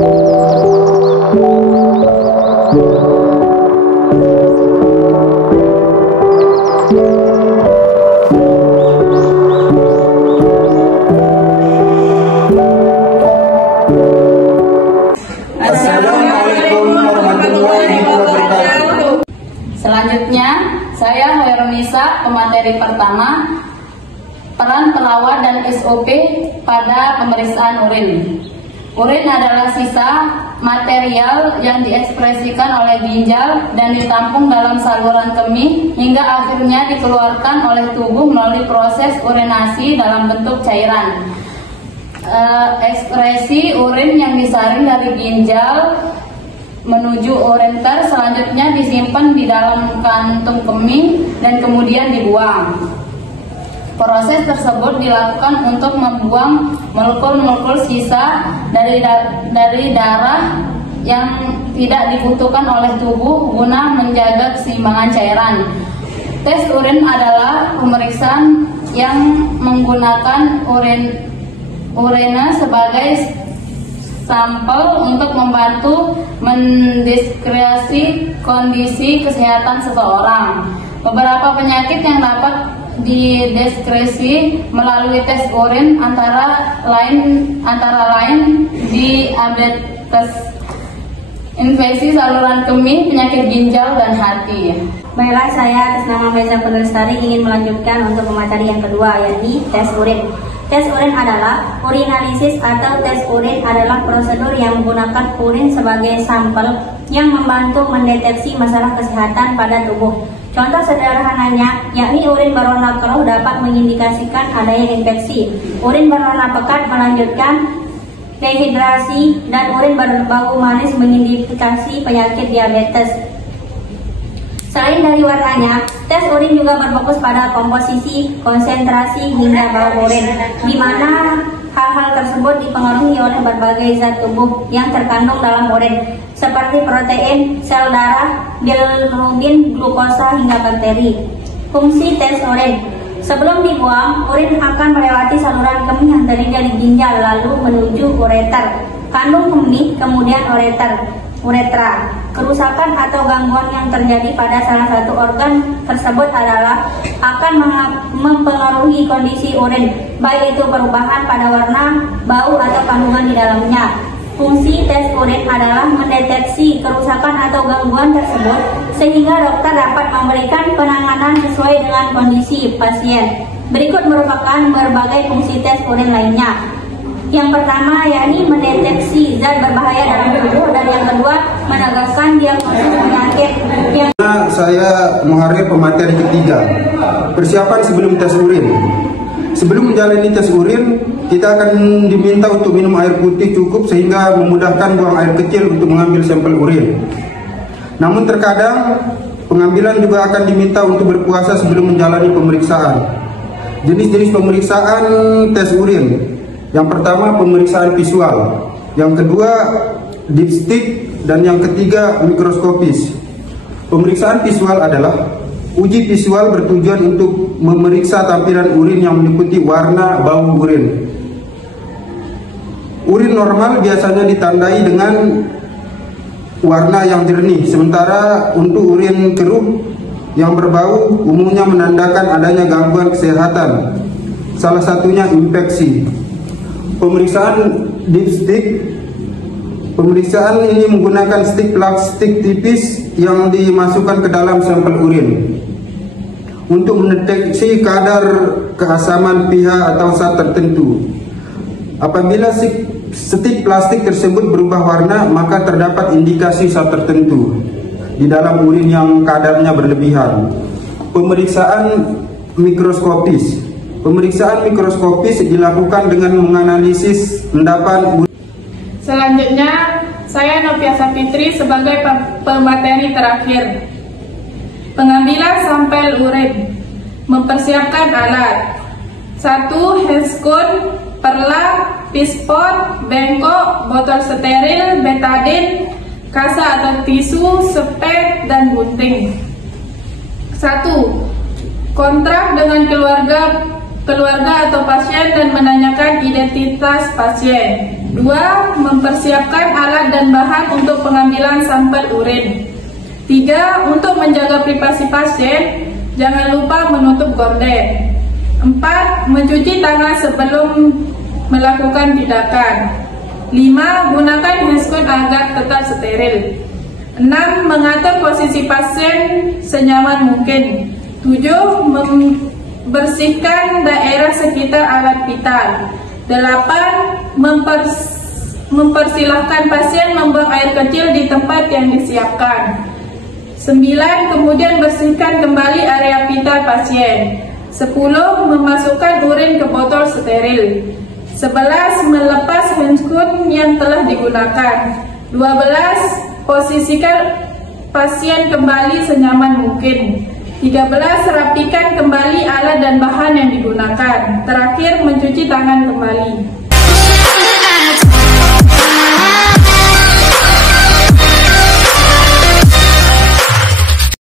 Selanjutnya, saya Hoironisa, pemateri pertama, peran pelawat dan SOP pada pemeriksaan urin. Urin adalah sisa material yang diekspresikan oleh ginjal dan ditampung dalam saluran kemih hingga akhirnya dikeluarkan oleh tubuh melalui proses urinasi dalam bentuk cairan. Ekspresi urin yang disaring dari ginjal menuju ureter selanjutnya disimpan di dalam kantung kemih dan kemudian dibuang. Proses tersebut dilakukan untuk membuang molekul-molekul sisa dari darah yang tidak dibutuhkan oleh tubuh guna menjaga keseimbangan cairan. Tes urin adalah pemeriksaan yang menggunakan urina sebagai sampel untuk membantu mendeskripsi kondisi kesehatan seseorang. Beberapa penyakit yang dapat dideskripsi melalui tes urin antara lain diabetes, infeksi saluran kemih, penyakit ginjal, dan hati. Baiklah, saya atas nama Maiza Lestari ingin melanjutkan untuk pemateri yang kedua, yakni tes urin. Tes urin adalah urinalisis atau tes urin adalah prosedur yang menggunakan urin sebagai sampel yang membantu mendeteksi masalah kesehatan pada tubuh. Contoh sederhananya, yakni urin berwarna keruh dapat mengindikasikan adanya infeksi. Urin berwarna pekat melanjutkan dehidrasi dan urin berbau manis mengindikasi penyakit diabetes. Selain dari warnanya, tes urin juga berfokus pada komposisi, konsentrasi, hingga bau urin, di mana hal-hal tersebut dipengaruhi oleh berbagai zat tubuh yang terkandung dalam urin, seperti protein, sel darah, bilirubin, glukosa, hingga bakteri. Fungsi tes urin: sebelum dibuang, urin akan melewati saluran kemih yang terdiri dari ginjal lalu menuju ureter, kandung kemih, kemudian uretra. Kerusakan atau gangguan yang terjadi pada salah satu organ tersebut adalah akan mempengaruhi kondisi urin, baik itu perubahan pada warna, bau, atau kandungan di dalamnya. Fungsi tes urin adalah mendeteksi kerusakan atau gangguan tersebut sehingga dokter dapat memberikan penanganan sesuai dengan kondisi pasien. Berikut merupakan berbagai fungsi tes urin lainnya. Yang pertama, yakni mendeteksi zat berbahaya dalam tubuh, dan yang kedua, menegakkan diagnosis penyakit. Saya menghadiri pemateri ketiga, persiapan sebelum tes urin. Sebelum menjalani tes urin, kita akan diminta untuk minum air putih cukup sehingga memudahkan buang air kecil untuk mengambil sampel urin. Namun terkadang pengambilan juga akan diminta untuk berpuasa sebelum menjalani pemeriksaan. Jenis-jenis pemeriksaan tes urin: yang pertama, pemeriksaan visual. Yang kedua, dipstick. Dan yang ketiga, mikroskopis. Pemeriksaan visual adalah uji visual bertujuan untuk memeriksa tampilan urin yang meliputi warna, bau urin. Urin normal biasanya ditandai dengan warna yang jernih, sementara untuk urin keruh yang berbau umumnya menandakan adanya gangguan kesehatan, salah satunya infeksi. Pemeriksaan dipstick. Pemeriksaan ini menggunakan stik plastik tipis yang dimasukkan ke dalam sampel urin untuk mendeteksi kadar keasaman pH atau zat tertentu. Apabila stik plastik tersebut berubah warna, maka terdapat indikasi zat tertentu di dalam urin yang kadarnya berlebihan. Pemeriksaan mikroskopis. Pemeriksaan mikroskopis dilakukan dengan menganalisis endapan urin. Selanjutnya, saya Novia Sapitri sebagai pemateri terakhir. Pengambilan sampel urin. Mempersiapkan alat: 1. Handscoon, perla, pispot, bengkok, botol steril, betadin, kasa atau tisu, spek, dan gunting. 1. Kontrak dengan keluarga keluarga atau pasien dan menanyakan identitas pasien. 2. Mempersiapkan alat dan bahan untuk pengambilan sampel urin. 3. Untuk menjaga privasi pasien, jangan lupa menutup gorden. 4. Mencuci tangan sebelum melakukan tindakan. 5. Gunakan handskoon agar tetap steril. 6. Mengatur posisi pasien senyaman mungkin. 7. Membersihkan daerah sekitar alat vital. 8. Mempersilahkan pasien membuang air kecil di tempat yang disiapkan. 9. Kemudian bersihkan kembali area vital pasien. 10. Memasukkan urin ke botol steril. 11. Melepas handskoon yang telah digunakan. 12. Posisikan pasien kembali senyaman mungkin. 13. Rapikan kembali alat dan bahan yang digunakan. Terakhir, mencuci tangan kembali.